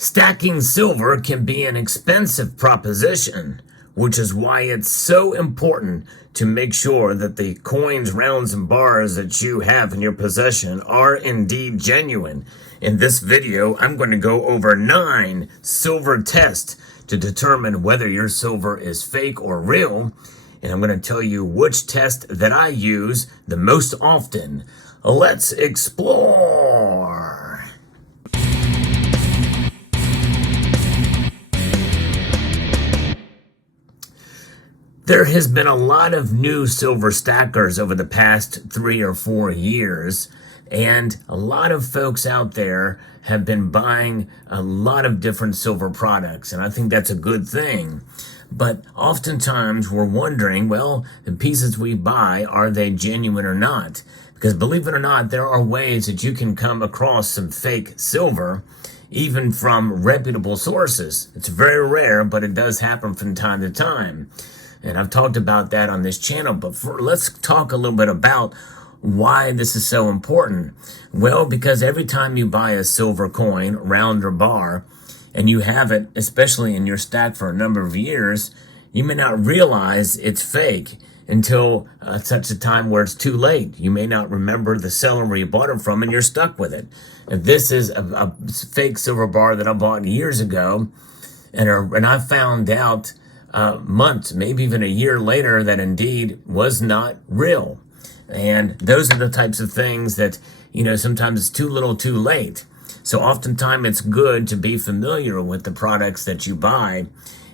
Stacking silver can be an expensive proposition, which is why it's so important to make sure that the coins, rounds, and bars that you have in your possession are indeed genuine. In this video, I'm going to go over 9 silver tests to determine whether your silver is fake or real. And I'm going to tell you which test that I use the most often. Let's explore. There has been a lot of new silver stackers over the past 3 or 4 years, and a lot of folks out there have been buying a lot of different silver products, and I think that's a good thing. But oftentimes we're wondering, well, the pieces we buy, are they genuine or not? Because believe it or not, there are ways that you can come across some fake silver, even from reputable sources. It's very rare, but it does happen from time to time. And I've talked about that on this channel, but let's talk a little bit about why this is so important. Well, because every time you buy a silver coin, round or bar, and you have it, especially in your stack for a number of years, you may not realize it's fake until such a time where it's too late. You may not remember the seller where you bought it from, and you're stuck with it. And this is a fake silver bar that I bought years ago, and I found out months, maybe even a year later, that indeed was not real. And those are the types of things that, sometimes it's too little too late. So oftentimes it's good to be familiar with the products that you buy.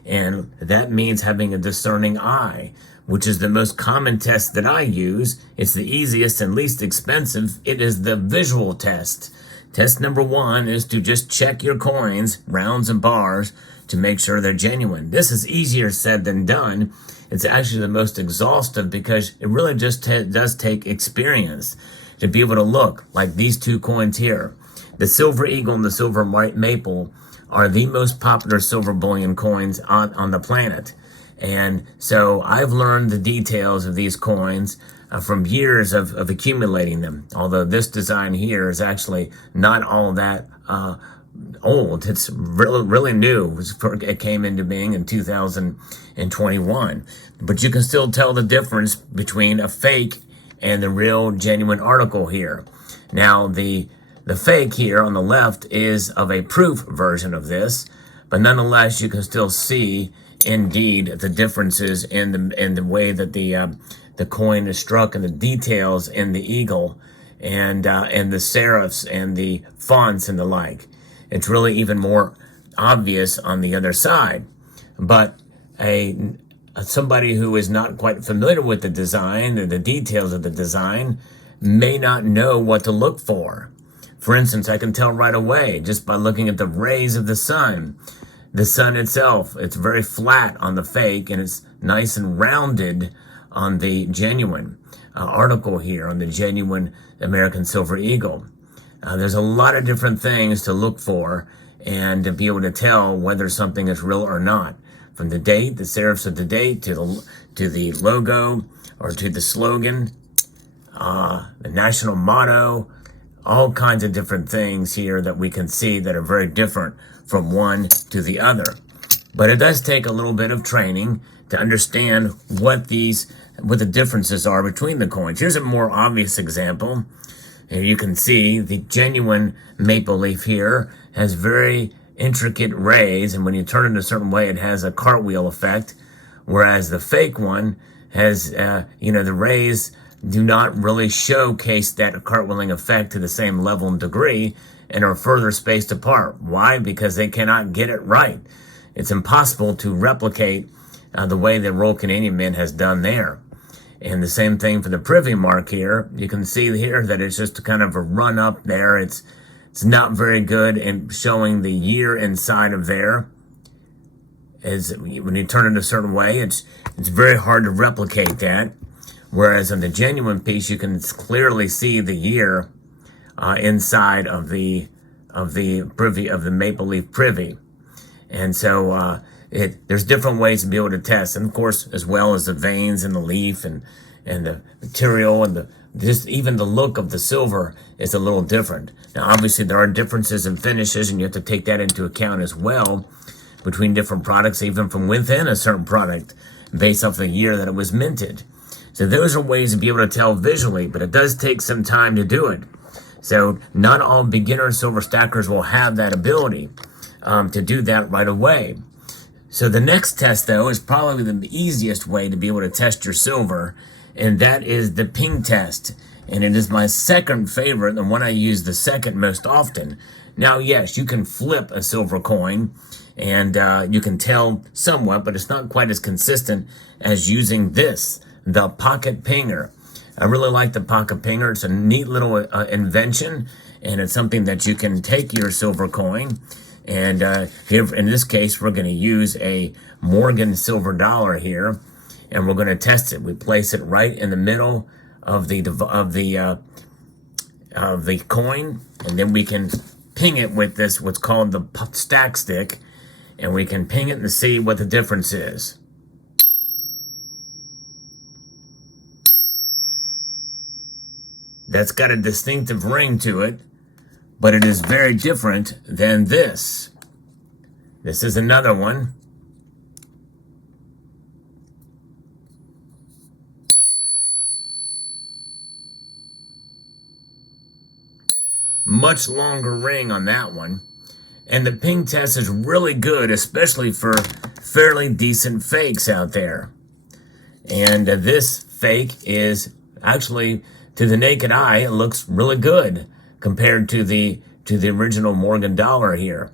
And that means having a discerning eye, which is the most common test that I use. It's the easiest and least expensive. It is the visual test. Test number 1 is to just check your coins, rounds and bars, to make sure they're genuine. This is easier said than done. It's actually the most exhaustive because it really just does take experience to be able to look like these 2 coins here. The silver eagle and the silver maple are the most popular silver bullion coins on the planet. And so I've learned the details of these coins from years of accumulating them. Although this design here is actually not all that old. It's really new. It came into being in 2021. But you can still tell the difference between a fake and the real genuine article here. Now, the fake here on the left is of a proof version of this, but nonetheless, you can still see indeed the differences in the way that the coin is struck, and the details in the eagle and the serifs and the fonts and the like. It's really even more obvious on the other side. But somebody who is not quite familiar with the design and the details of the design may not know what to look for. For instance, I can tell right away just by looking at the rays of the sun. The sun itself, it's very flat on the fake, and it's nice and rounded on the genuine article here, on the genuine American Silver Eagle. There's a lot of different things to look for and to be able to tell whether something is real or not. From the date, the serifs of the date, to the logo or to the slogan, the national motto, all kinds of different things here that we can see that are very different from one to the other. But it does take a little bit of training to understand what the differences are between the coins. Here's a more obvious example. Here you can see the genuine maple leaf here has very intricate rays, and when you turn it a certain way, it has a cartwheel effect, whereas the fake one has, the rays do not really showcase that cartwheeling effect to the same level and degree and are further spaced apart. Why? Because they cannot get it right. It's impossible to replicate the way that Royal Canadian Mint has done there. And the same thing for the privy mark here. You can see here that it's just kind of a run up there. It's not very good in showing the year inside of there. When you turn it a certain way, it's very hard to replicate that. Whereas on the genuine piece, you can clearly see the year inside of the maple leaf privy. And so there's different ways to be able to test. And of course, as well as the veins in the leaf and the material and just even the look of the silver is a little different. Now, obviously, there are differences in finishes, and you have to take that into account as well between different products, even from within a certain product, based off the year that it was minted. So those are ways to be able to tell visually, but it does take some time to do it. So not all beginner silver stackers will have that ability to do that right away. So the next test, though, is probably the easiest way to be able to test your silver, and that is the ping test. And it is my second favorite, the one I use the second most often. Now, yes, you can flip a silver coin, and you can tell somewhat, but it's not quite as consistent as using this, the pocket pinger. I really like the pocket pinger. It's a neat little invention, and it's something that you can take your silver coin, and here in this case, we're going to use a Morgan silver dollar here, and we're going to test it. We place it right in the middle of the coin, and then we can ping it with this, what's called the stack stick, and we can ping it and see what the difference is. That's got a distinctive ring to it, but it is very different than this. This is another one. Much longer ring on that one. And the ping test is really good, especially for fairly decent fakes out there. And this fake is actually, to the naked eye, it looks really good compared to the original Morgan dollar here.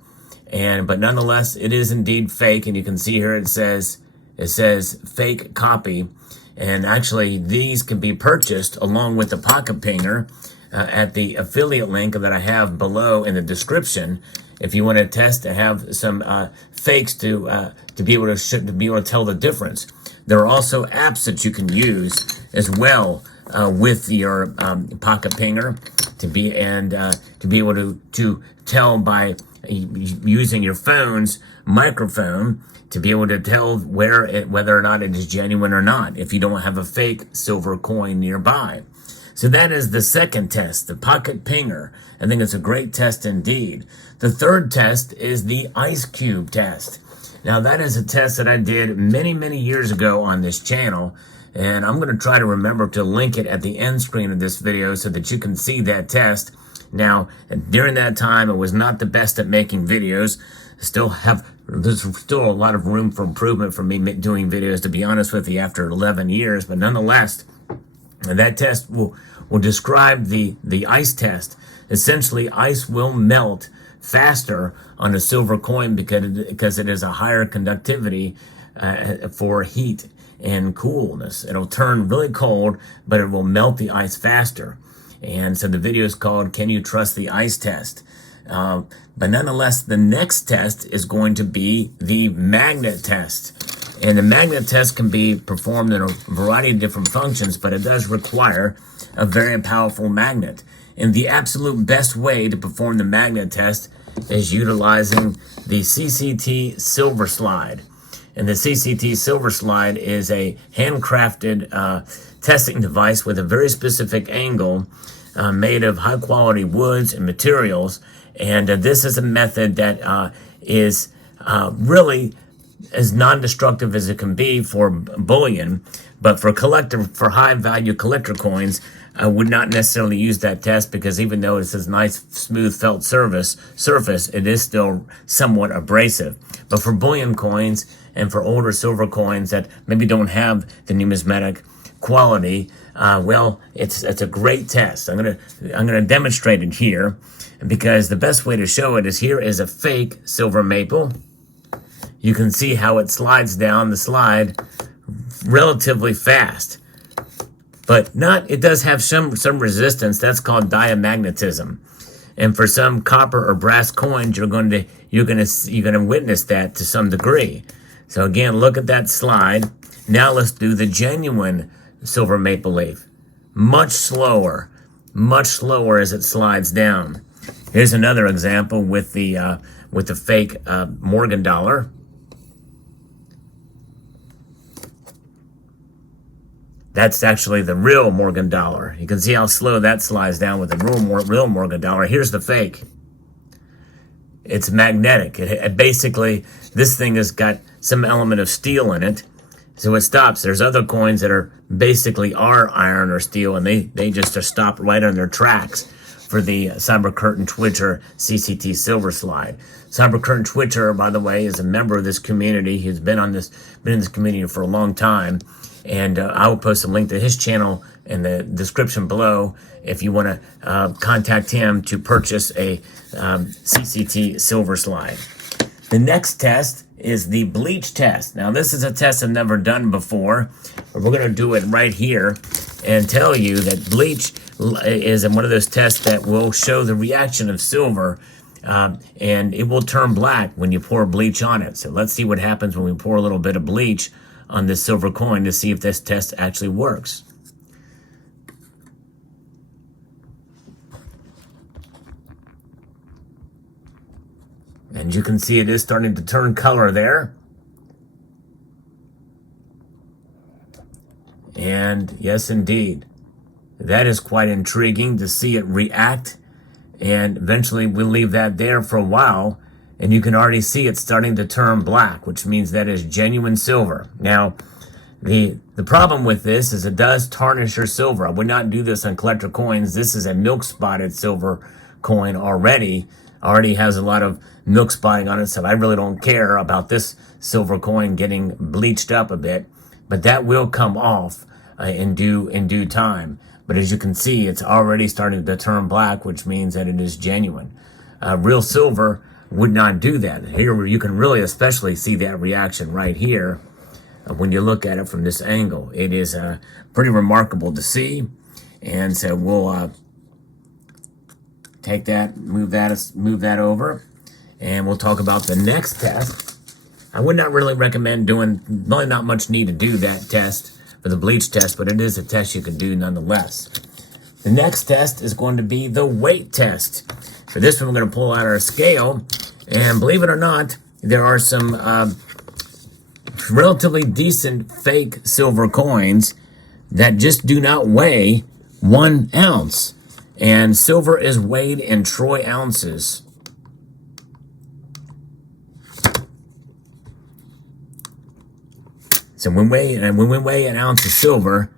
But nonetheless, it is indeed fake, and you can see here it says fake copy. And actually, these can be purchased along with the pocket pinger at the affiliate link that I have below in the description. If you want to test to have some fakes to be able to tell the difference. There are also apps that you can use as well with your pocket pinger to be able to tell by using your phone's microphone to be able to tell whether or not it is genuine or not if you don't have a fake silver coin nearby. So that is the second test, the pocket pinger. I think it's a great test indeed. The third test is the ice cube test. Now that is a test that I did many, many years ago on this channel, and I'm going to try to remember to link it at the end screen of this video so that you can see that test. Now, during that time, I was not the best at making videos. There's still a lot of room for improvement for me doing videos, to be honest with you, after 11 years, but nonetheless, that test will describe the ice test. Essentially, ice will melt faster on a silver coin because it is a higher conductivity for heat and coolness. It'll turn really cold, but it will melt the ice faster. And so the video is called, Can You Trust the Ice Test? But nonetheless, the next test is going to be the magnet test. And the magnet test can be performed in a variety of different functions, but it does require a very powerful magnet. And the absolute best way to perform the magnet test is utilizing the CCT Silver Slide. And the CCT Silver Slide is a handcrafted testing device with a very specific angle made of high quality woods and materials. And this is a method that is really as non-destructive as it can be for bullion, but for high value collector coins, I would not necessarily use that test because even though it's this nice smooth felt surface, it is still somewhat abrasive. But for bullion coins and for older silver coins that maybe don't have the numismatic quality, well, it's a great test. I'm gonna demonstrate it here because the best way to show it is here is a fake silver maple. You can see how it slides down the slide relatively fast, but it does have some resistance. That's called diamagnetism. And for some copper or brass coins, you're going to witness that to some degree. So again, look at that slide. Now let's do the genuine silver maple leaf. Much slower as it slides down. Here's another example with the fake Morgan dollar. That's actually the real Morgan dollar. You can see how slow that slides down with the real Morgan dollar. Here's the fake. It's magnetic. It basically, this thing has got some element of steel in it, so it stops. There's other coins that are basically iron or steel, and they just are stopped right on their tracks for the Cyber Curtain Twitcher CCT Silver Slide. Cyber Curtain Twitcher, by the way, is a member of this community. He's been in this community for a long time, and I will post a link to his channel in the description below if you want to contact him to purchase a CCT Silver Slide. The next test is the Bleach Test. Now, this is a test I've never done before, but we're going to do it right here and tell you that Bleach is one of those tests that will show the reaction of silver, and it will turn black when you pour bleach on it. So let's see what happens when we pour a little bit of bleach on this silver coin to see if this test actually works. And you can see it is starting to turn color there. And yes, indeed, that is quite intriguing to see it react. And eventually we'll leave that there for a while, and you can already see it starting to turn black, which means that is genuine silver. Now, the problem with this is it does tarnish your silver. I would not do this on collector coins. This is a milk spotted silver coin already has a lot of milk spotting on it, so I really don't care about this silver coin getting bleached up a bit, but that will come off in due time. But as you can see, it's already starting to turn black, which means that it is genuine. Real silver would not do that. Here you can really especially see that reaction right here when you look at it from this angle. It is pretty remarkable to see, and so we'll take that, move that over, and we'll talk about the next test. I would not really recommend doing, really not much need to do that test for the bleach test, but it is a test you can do nonetheless. The next test is going to be the weight test. For this one, we're going to pull out our scale, and believe it or not, there are some relatively decent fake silver coins that just do not weigh 1 ounce. And silver is weighed in troy ounces. So when we weigh an ounce of silver,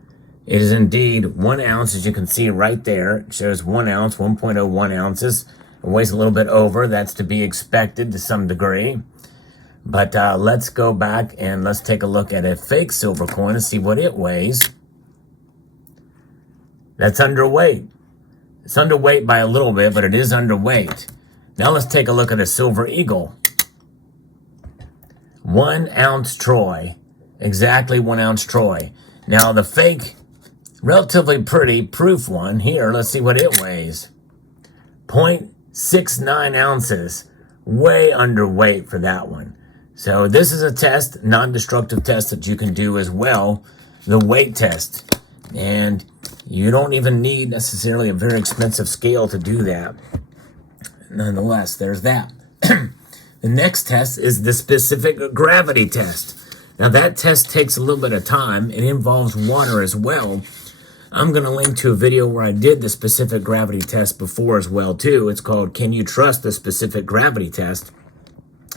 it is indeed 1 ounce, as you can see right there. It shows 1 ounce, 1.01 ounces. It weighs a little bit over. That's to be expected to some degree. But let's go back and let's take a look at a fake silver coin and see what it weighs. That's underweight. It's underweight by a little bit, but it is underweight. Now let's take a look at a silver eagle. 1 ounce troy. Exactly 1 ounce troy. Now the fake, relatively pretty proof one here, let's see what it weighs. 0.69 ounces. Way underweight for that one. So this is a test, non-destructive test that you can do as well. The weight test. And you don't even need necessarily a very expensive scale to do that. Nonetheless, there's that. The next test is the specific gravity test. Now that test takes a little bit of time. It involves water as well. I'm going to link to a video where I did the specific gravity test before as well too. It's called Can You Trust the Specific Gravity Test?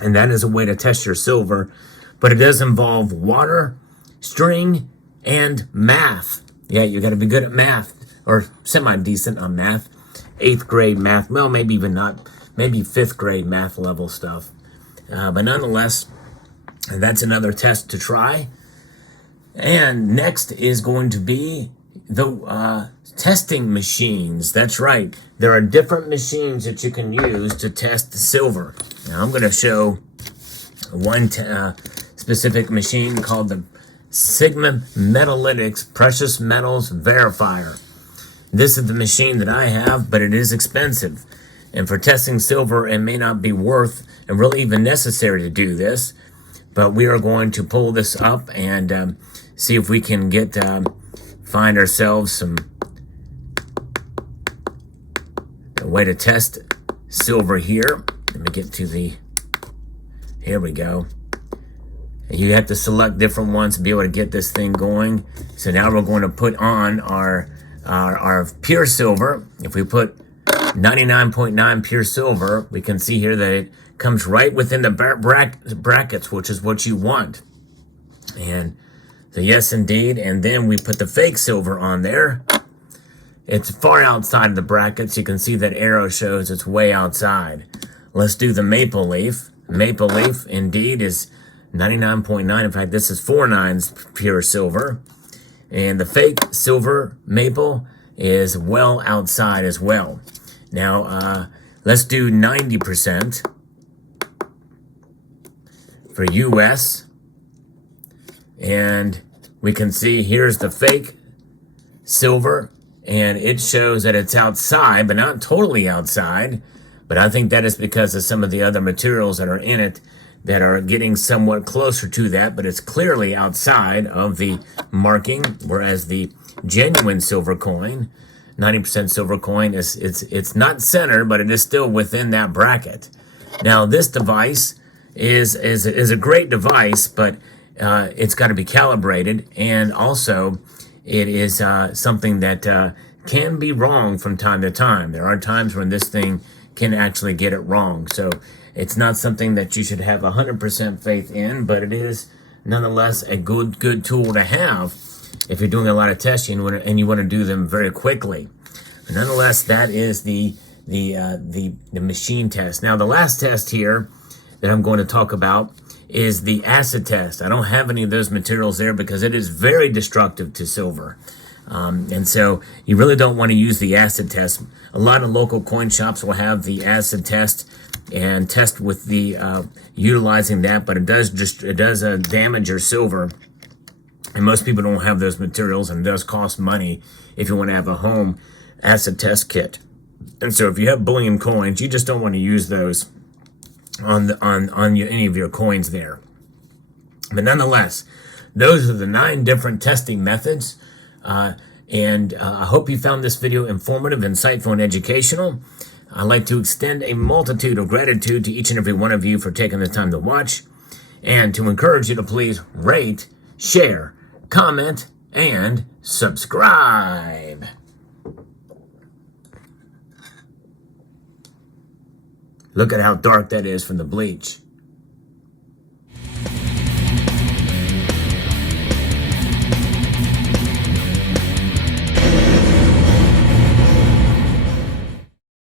And that is a way to test your silver. But it does involve water, string, and math. Yeah, you got to be good at math, or semi-decent on math. 8th grade math, well, maybe even not, maybe 5th grade math level stuff. But nonetheless, that's another test to try. And next is going to be the testing machines. That's right. There are different machines that you can use to test the silver. Now, I'm going to show one specific machine called the Sigma Metalytics Precious Metals Verifier. This is the machine that I have, but it is expensive. And for testing silver, it may not be worth and really even necessary to do this. But we are going to pull this up and see if we can get find ourselves a way to test silver here. Let me get to here we go. You have to select different ones to be able to get this thing going. So now we're going to put on our pure silver. If we put 99.9 pure silver, we can see here that it comes right within the brackets, which is what you want. And so yes, indeed. And then we put the fake silver on there. It's far outside of the brackets. You can see that arrow shows it's way outside. Let's do the maple leaf. Maple leaf, indeed, is 99.9. In fact, this is 4.9 pure silver. And the fake silver maple is well outside as well. Now, let's do 90% for US. And we can see here's the fake silver. And it shows that it's outside, but not totally outside. But I think that is because of some of the other materials that are in it that are getting somewhat closer to that, but it's clearly outside of the marking, whereas the genuine silver coin, 90% silver coin, it's not center, but it is still within that bracket. Now, this device is a great device, but it's got to be calibrated, and also it is something that can be wrong from time to time. There are times when this thing can actually get it wrong. So it's not something that you should have 100% faith in, but it is nonetheless a good tool to have if you're doing a lot of testing and you want to do them very quickly. But nonetheless, that is the machine test. Now, the last test here that I'm going to talk about is the acid test. I don't have any of those materials there because it is very destructive to silver. And so you really don't want to use the acid test. A lot of local coin shops will have the acid test and test with the utilizing that, but it does damage your silver. And most people don't have those materials, and it does cost money if you want to have a home acid test kit. And so if you have bullion coins, you just don't want to use those on any of your coins there. But nonetheless, those are the 9 different testing methods. And I hope you found this video informative, insightful, and educational. I'd like to extend a multitude of gratitude to each and every one of you for taking the time to watch, and to encourage you to please rate, share, comment, and subscribe. Look at how dark that is from the bleach.